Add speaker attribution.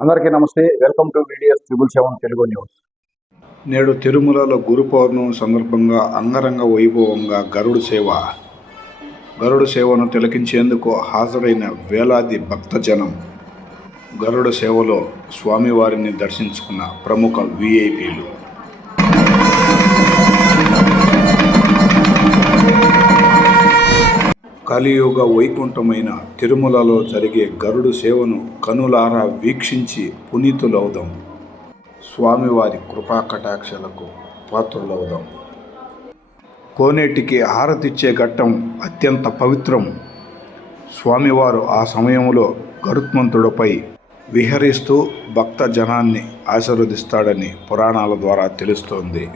Speaker 1: అందరికీ నమస్తే. Welcome to videos triple seven Telugu news
Speaker 2: నేడు తిరుమలలో గురు పౌర్ణమి సందర్భంగా అంగరంగ వైభవంగా గరుడు సేవ. గరుడు సేవను తిలకించేందుకు హాజరైన వేలాది భక్తజనం గరుడ సేవలో స్వామివారిని దర్శించుకున్న ప్రముఖ విఐపీలు కలియుగ వైకుంఠమైన తిరుమలలో జరిగే గరుడు సేవను కనులారా వీక్షించి పునీతులవుదాం. స్వామివారి కృపా కటాక్షలకు పాత్రులవుదాం. కోనేటికి హారతిచ్చే ఘట్టం అత్యంత పవిత్రం. స్వామివారు ఆ సమయంలో గరుత్మంతుడిపై విహరిస్తూ భక్త జనాన్ని ఆశీర్వదిస్తాడని పురాణాల ద్వారా తెలుస్తోంది.